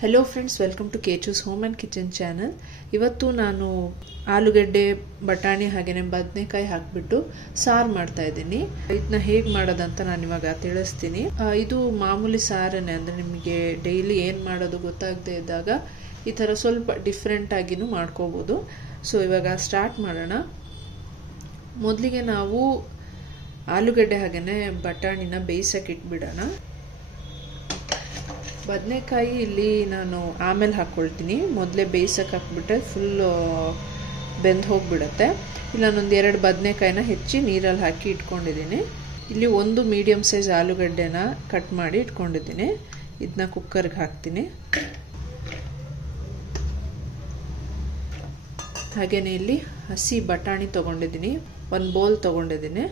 Hello friends, welcome to Kechu's home and kitchen channel. ಇವತ್ತು ನಾನು ಆಲೂಗಡ್ಡೆ, ಬಟಾಣಿ ಹಾಗೆಯೇ ಬದನೆಕಾಯಿ ಹಾಕಿಬಿಟ್ಟು ಸಾರು ಮಾಡ್ತಾ ಇದ್ದೀನಿ. ಇದನ್ನ ಹೇಗೆ ಮಾಡೋದಂತ ನಾನು ಇವಾಗ ತಿಳಿಸ್ತೀನಿ. ಇದು ಮಾಮೂಲಿ ಸಾರನ್ನೇ, ಅಂದರೆ ನಿಮಗೆ ಡೈಲಿ ಏನು ಮಾಡೋದು ಗೊತ್ತಾಗದೇ ಇದ್ದಾಗ ಈ ಥರ ಸ್ವಲ್ಪ ಡಿಫ್ರೆಂಟ್ ಆಗಿನೂ ಮಾಡ್ಕೋಬೋದು. ಸೊ ಇವಾಗ ಸ್ಟಾರ್ಟ್ ಮಾಡೋಣ. ಮೊದಲಿಗೆ ನಾವು ಆಲೂಗಡ್ಡೆ ಹಾಗೆಯೇ ಬಟಾಣಿನ ಬೇಯಿಸೋಕೆ ಇಟ್ಬಿಡೋಣ. ಬದನೆಕಾಯಿ ಇಲ್ಲಿ ನಾನು ಆಮೇಲೆ ಹಾಕ್ಕೊಳ್ತೀನಿ. ಮೊದಲೇ ಬೇಯಿಸೋಕೆ ಹಾಕ್ಬಿಟ್ರೆ ಫುಲ್ ಬೆಂದು ಹೋಗಿಬಿಡುತ್ತೆ. ಇಲ್ಲಿ ನಾನೊಂದು 2 ಬದನೆಕಾಯಿನ ಹೆಚ್ಚಿ ನೀರಲ್ಲಿ ಹಾಕಿ ಇಟ್ಕೊಂಡಿದ್ದೀನಿ. ಇಲ್ಲಿ ಒಂದು ಮೀಡಿಯಮ್ ಸೈಜ್ ಆಲೂಗಡ್ಡೆನ ಕಟ್ ಮಾಡಿ ಇಟ್ಕೊಂಡಿದ್ದೀನಿ. ಇದನ್ನ ಕುಕ್ಕರ್ಗೆ ಹಾಕ್ತೀನಿ. ಹಾಗೆಯೇ ಇಲ್ಲಿ ಹಸಿ ಬಟಾಣಿ ತೊಗೊಂಡಿದ್ದೀನಿ, 1 ಬೌಲ್ ತೊಗೊಂಡಿದ್ದೀನಿ.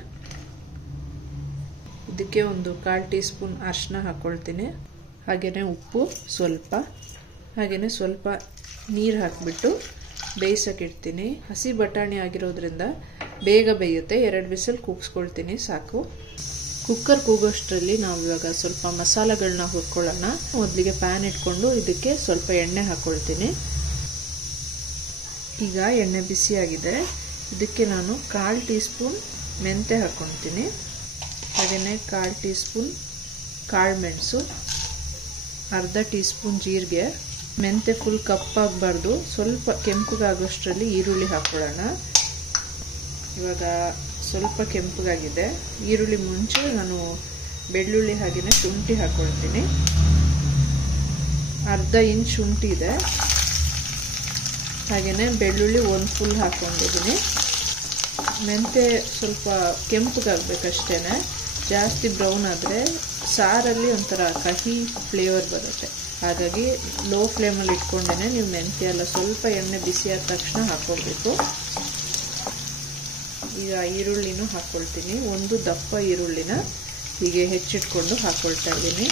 ಇದಕ್ಕೆ ಒಂದು 1/4 ಟೀ ಸ್ಪೂನ್ ಅರಿಶಿನ ಹಾಕ್ಕೊಳ್ತೀನಿ. ಹಾಗೆಯೇ ಉಪ್ಪು ಸ್ವಲ್ಪ, ಹಾಗೆಯೇ ಸ್ವಲ್ಪ ನೀರು ಹಾಕಿಬಿಟ್ಟು ಬೇಯಿಸೋಕೆ ಇಡ್ತೀನಿ. ಹಸಿ ಬಟಾಣಿ ಆಗಿರೋದ್ರಿಂದ ಬೇಗ ಬೇಯುತ್ತೆ. 2 ವಿಸಿಲ್ ಕೂಗಿಸ್ಕೊಳ್ತೀನಿ ಸಾಕು. ಕುಕ್ಕರ್ ಕೂಗೋಷ್ಟರಲ್ಲಿ ನಾವು ಇವಾಗ ಸ್ವಲ್ಪ ಮಸಾಲೆಗಳನ್ನ ಹುರ್ಕೊಳ್ಳೋಣ. ಮೊದಲಿಗೆ ಪ್ಯಾನ್ ಇಟ್ಕೊಂಡು ಇದಕ್ಕೆ ಸ್ವಲ್ಪ ಎಣ್ಣೆ ಹಾಕ್ಕೊಳ್ತೀನಿ. ಈಗ ಎಣ್ಣೆ ಬಿಸಿಯಾಗಿದೆ. ಇದಕ್ಕೆ ನಾನು 1/4 ಟೀ ಸ್ಪೂನ್ ಮೆಂತೆ ಹಾಕ್ಕೊಳ್ತೀನಿ. ಹಾಗೆಯೇ 1/4 ಟೀ ಸ್ಪೂನ್ ಕಾಳು ಮೆಣಸು, ಅರ್ಧ ಟೀ ಸ್ಪೂನ್ ಜೀರಿಗೆ. ಮೆಂತೆ ಫುಲ್ ಕಪ್ಪಾಗಬಾರ್ದು, ಸ್ವಲ್ಪ ಕೆಂಪಗಾಗೋಷ್ಟರಲ್ಲಿ ಈರುಳ್ಳಿ ಹಾಕ್ಕೊಳ್ಳೋಣ. ಇವಾಗ ಸ್ವಲ್ಪ ಕೆಂಪಗಾಗಿದೆ. ಈರುಳ್ಳಿ ಮುಂಚೆ ನಾನು ಬೆಳ್ಳುಳ್ಳಿ ಹಾಗೆಯೇ ಶುಂಠಿ ಹಾಕ್ಕೊಳ್ತೀನಿ. ಅರ್ಧ ಇಂಚ್ ಶುಂಠಿ ಇದೆ. ಹಾಗೆಯೇ ಬೆಳ್ಳುಳ್ಳಿ 1 ಫುಲ್ ಹಾಕ್ಕೊಂಡಿದ್ದೀನಿ. ಮೆಂತೆ ಸ್ವಲ್ಪ ಕೆಂಪಗಾಗಬೇಕಷ್ಟೇ, ಜಾಸ್ತಿ ಬ್ರೌನ್ ಆದರೆ ಸಾರಲ್ಲಿ ಒಂಥರ ಕಹಿ ಫ್ಲೇವರ್ ಬರುತ್ತೆ. ಹಾಗಾಗಿ ಲೋ ಫ್ಲೇಮಲ್ಲಿ ಇಟ್ಕೊಂಡೇ ನೀವು ಮೆಂತ್ಯ ಎಲ್ಲ ಸ್ವಲ್ಪ ಎಣ್ಣೆ ಬಿಸಿಯಾದ ತಕ್ಷಣ ಹಾಕ್ಕೊಳ್ಬೇಕು. ಈಗ ಈರುಳ್ಳಿನೂ ಹಾಕ್ಕೊಳ್ತೀನಿ. ಒಂದು ದಪ್ಪ ಈರುಳ್ಳಿನ ಹೀಗೆ ಹೆಚ್ಚಿಟ್ಕೊಂಡು ಹಾಕ್ಕೊಳ್ತಾ ಇದ್ದೀನಿ.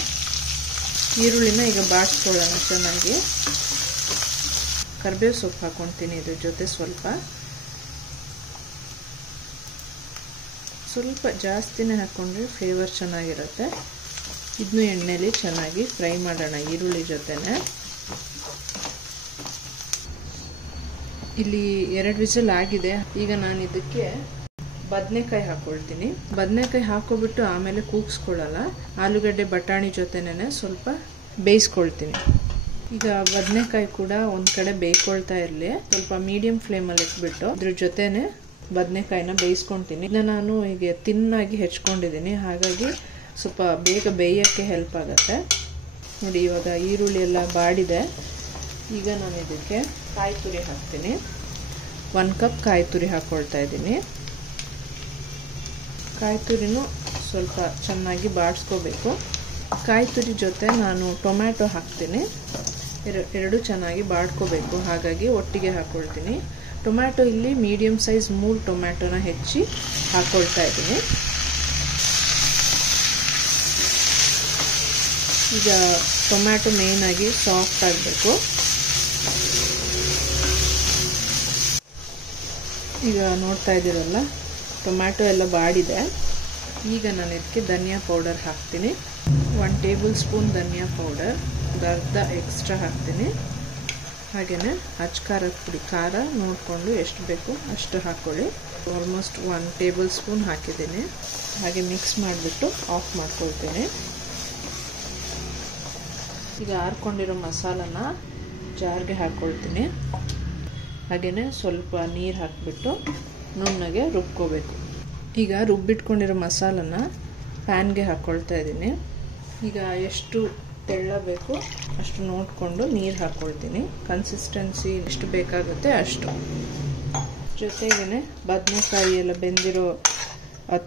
ಈರುಳ್ಳಿನ ಈಗ ಬಾಡಿಸ್ಕೊಳ್ಳೋಣ ಚೆನ್ನಾಗಿ. ಕರಿಬೇವು ಸೊಪ್ಪು ಹಾಕ್ಕೊಳ್ತೀನಿ ಇದ್ರ ಜೊತೆ ಸ್ವಲ್ಪ ಜಾಸ್ತಿನೇ ಹಾಕ್ಕೊಂಡ್ರೆ ಫ್ಲೇವರ್ ಚೆನ್ನಾಗಿರುತ್ತೆ. ಇದನ್ನು ಎಣ್ಣೆಲಿ ಚೆನ್ನಾಗಿ ಫ್ರೈ ಮಾಡೋಣ ಈರುಳ್ಳಿ ಜೊತೆನೆ. ಇಲ್ಲಿ 2 ವಿಸಿಲ್ ಆಗಿದೆ. ಈಗ ನಾನು ಇದಕ್ಕೆ ಬದನೆಕಾಯಿ ಹಾಕ್ಕೊಳ್ತೀನಿ. ಬದನೆಕಾಯಿ ಹಾಕೋಬಿಟ್ಟು ಆಮೇಲೆ ಕೂಗಿಸ್ಕೊಳ್ಳಲ್ಲ, ಆಲೂಗಡ್ಡೆ ಬಟಾಣಿ ಜೊತೆನೇ ಸ್ವಲ್ಪ ಬೇಯಿಸ್ಕೊಳ್ತೀನಿ. ಈಗ ಬದನೆಕಾಯಿ ಕೂಡ ಒಂದು ಕಡೆ ಬೇಯ್ಕೊಳ್ತಾ ಇರಲಿ. ಸ್ವಲ್ಪ ಮೀಡಿಯಂ ಫ್ಲೇಮಲ್ಲಿ ಇಟ್ಬಿಟ್ಟು ಇದ್ರ ಜೊತೆನೆ ಬದನೆಕಾಯಿನ ಬೇಯಿಸ್ಕೊಳ್ತೀನಿ. ಇದನ್ನ ನಾನು ಹೀಗೆ ತಿನ್ನಾಗಿ ಹೆಚ್ಕೊಂಡಿದ್ದೀನಿ, ಹಾಗಾಗಿ ಸ್ವಲ್ಪ ಬೇಗ ಬೇಯೋಕ್ಕೆ ಹೆಲ್ಪ್ ಆಗುತ್ತೆ. ನೋಡಿ ಇವಾಗ ಈರುಳ್ಳಿ ಎಲ್ಲ ಬಾಡಿದೆ. ಈಗ ನಾನು ಇದಕ್ಕೆ ಕಾಯಿ ತುರಿ ಹಾಕ್ತೀನಿ. 1 ಕಪ್ ಕಾಯಿ ತುರಿ ಹಾಕ್ಕೊಳ್ತಾ ಇದ್ದೀನಿ. ಕಾಯಿ ತುರಿನೂ ಸ್ವಲ್ಪ ಚೆನ್ನಾಗಿ ಬಾಡಿಸ್ಕೋಬೇಕು. ಕಾಯಿ ತುರಿ ಜೊತೆ ನಾನು ಟೊಮ್ಯಾಟೊ ಹಾಕ್ತೀನಿ. ಎರಡು ಚೆನ್ನಾಗಿ ಬಾಡ್ಕೋಬೇಕು, ಹಾಗಾಗಿ ಒಟ್ಟಿಗೆ ಹಾಕ್ಕೊಳ್ತೀನಿ. ಟೊಮ್ಯಾಟೊ ಇಲ್ಲಿ ಮೀಡಿಯಂ ಸೈಜ್ 3 ಟೊಮ್ಯಾಟೊನ ಹೆಚ್ಚಿ ಹಾಕ್ಕೊಳ್ತಾ ಇದ್ದೀನಿ. ಈಗ ಟೊಮ್ಯಾಟೊ ಮೇಯ್ನಾಗಿ ಸಾಫ್ಟ್ ಆಗಬೇಕು. ಈಗ ನೋಡ್ತಾ ಇದ್ದೀರಲ್ಲ, ಟೊಮ್ಯಾಟೊ ಎಲ್ಲ ಬಾಡಿದೆ. ಈಗ ನಾನು ಇದಕ್ಕೆ ಧನಿಯಾ ಪೌಡರ್ ಹಾಕ್ತೀನಿ. 1 ಟೇಬಲ್ ಸ್ಪೂನ್ ಧನಿಯಾ ಪೌಡರ್, ಒಂದು ಅರ್ಧ ಎಕ್ಸ್ಟ್ರಾ ಹಾಕ್ತೀನಿ. ಹಾಗೆಯೇ ಖಾರದ ಪುಡಿ, ಖಾರ ನೋಡಿಕೊಂಡು ಎಷ್ಟು ಬೇಕು ಅಷ್ಟು ಹಾಕ್ಕೊಳ್ಳಿ. ಆಲ್ಮೋಸ್ಟ್ 1 ಟೇಬಲ್ ಸ್ಪೂನ್ ಹಾಕಿದ್ದೀನಿ. ಹಾಗೆ ಮಿಕ್ಸ್ ಮಾಡಿಬಿಟ್ಟು ಆಫ್ ಮಾಡ್ಕೊಳ್ತೀನಿ. ಈಗ ಆರ್ಕೊಂಡಿರೋ ಮಸಾಲನ ಜಾರ್ಗೆ ಹಾಕ್ಕೊಳ್ತೀನಿ. ಹಾಗೆಯೇ ಸ್ವಲ್ಪ ನೀರು ಹಾಕಿಬಿಟ್ಟು ನುಣ್ಣಗೆ ರುಬ್ಕೋಬೇಕು. ಈಗ ರುಬ್ಬಿಟ್ಕೊಂಡಿರೋ ಮಸಾಲನ ಪ್ಯಾನ್ಗೆ ಹಾಕ್ಕೊಳ್ತಾ ಇದ್ದೀನಿ. ಈಗ ಎಷ್ಟು ತೆಳ್ಳಬೇಕು ಅಷ್ಟು ನೋಡಿಕೊಂಡು ನೀರು ಹಾಕ್ಕೊಳ್ತೀನಿ. ಕನ್ಸಿಸ್ಟೆನ್ಸಿ ಎಷ್ಟು ಬೇಕಾಗುತ್ತೆ ಅಷ್ಟು. ಜೊತೆಗೇ ಬದನೆಕಾಯಿ ಎಲ್ಲ ಬೆಂದಿರೋ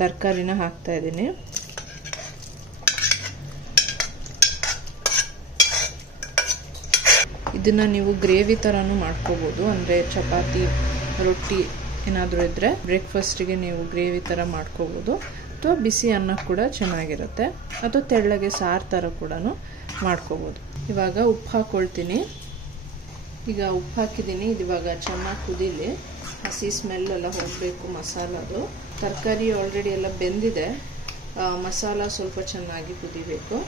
ತರಕಾರಿನ ಹಾಕ್ತಾ ಇದ್ದೀನಿ. ಇದನ್ನ ನೀವು ಗ್ರೇವಿ ಥರನೂ ಮಾಡ್ಕೋಬೋದು. ಅಂದರೆ ಚಪಾತಿ, ರೊಟ್ಟಿ ಏನಾದರೂ ಇದ್ದರೆ ಬ್ರೇಕ್ಫಾಸ್ಟಿಗೆ ನೀವು ಗ್ರೇವಿ ಥರ ಮಾಡ್ಕೋಬೋದು, ಅಥವಾ ಬಿಸಿ ಅನ್ನ ಕೂಡ ಚೆನ್ನಾಗಿರುತ್ತೆ, ಅಥವಾ ತೆಳ್ಳಗೆ ಸಾರು ಥರ ಕೂಡ ಮಾಡ್ಕೋಬೋದು. ಇವಾಗ ಉಪ್ಪು ಹಾಕ್ಕೊಳ್ತೀನಿ. ಈಗ ಉಪ್ಪು ಹಾಕಿದ್ದೀನಿ. ಇದು ಇವಾಗ ಚೆನ್ನಾಗಿ ಕುದೀಲಿ. ಹಸಿ ಸ್ಮೆಲ್ಲೆಲ್ಲ ಹೋಗಬೇಕು ಮಸಾಲದು. ತರಕಾರಿ ಆಲ್ರೆಡಿ ಎಲ್ಲ ಬೆಂದಿದೆ, ಮಸಾಲ ಸ್ವಲ್ಪ ಚೆನ್ನಾಗಿ ಕುದಿಬೇಕು.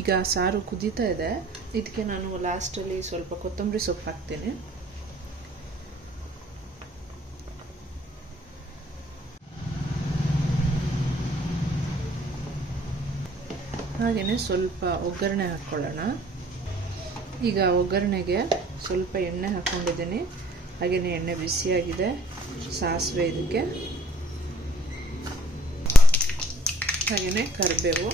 ಈಗ ಸಾರು ಕುದೀತಾ ಇದೆ. ಇದಕ್ಕೆ ನಾನು ಲಾಸ್ಟಲ್ಲಿ ಸ್ವಲ್ಪ ಕೊತ್ತಂಬರಿ ಸೊಪ್ಪು ಹಾಕ್ತೇನೆ. ಹಾಗೆಯೇ ಸ್ವಲ್ಪ ಒಗ್ಗರಣೆ ಹಾಕ್ಕೊಳ್ಳೋಣ. ಈಗ ಒಗ್ಗರಣೆಗೆ ಸ್ವಲ್ಪ ಎಣ್ಣೆ ಹಾಕ್ಕೊಂಡಿದ್ದೀನಿ. ಹಾಗೆಯೇ ಎಣ್ಣೆ ಬಿಸಿಯಾಗಿದೆ. ಸಾಸಿವೆ ಇದಕ್ಕೆ, ಹಾಗೆಯೇ ಕರಿಬೇವು.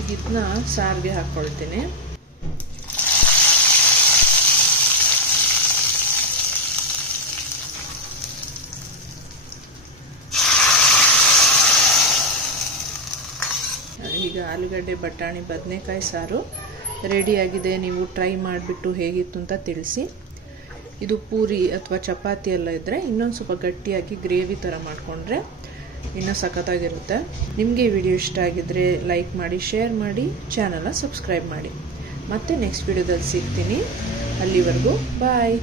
ಈಗ ಇದನ್ನ ಸಾರಿಗೆ ಹಾಕ್ಕೊಳ್ತೀನಿ. ಈಗ ಆಲೂಗಡ್ಡೆ ಬಟಾಣಿ ಬದನೆಕಾಯಿ ಸಾರು ರೆಡಿಯಾಗಿದೆ. ನೀವು ಟ್ರೈ ಮಾಡಿಬಿಟ್ಟು ಹೇಗಿತ್ತು ಅಂತ ತಿಳಿಸಿ. ಇದು ಪೂರಿ ಅಥವಾ ಚಪಾತಿ ಎಲ್ಲ ಇದ್ದರೆ ಇನ್ನೊಂದು ಸ್ವಲ್ಪ ಗಟ್ಟಿಯಾಗಿ ಗ್ರೇವಿ ಥರ ಮಾಡಿಕೊಂಡ್ರೆ ಇನ್ನೂ ಸಖತ್ತಾಗಿರುತ್ತೆ. ನಿಮಗೆ ಈ ವಿಡಿಯೋ ಇಷ್ಟ ಆಗಿದ್ದರೆ ಲೈಕ್ ಮಾಡಿ, ಶೇರ್ ಮಾಡಿ, ಚಾನಲ್ನ ಸಬ್ಸ್ಕ್ರೈಬ್ ಮಾಡಿ. ಮತ್ತೆ ನೆಕ್ಸ್ಟ್ ವಿಡಿಯೋದಲ್ಲಿ ಸಿಗ್ತೀನಿ. ಅಲ್ಲಿವರೆಗೂ ಬಾಯ್.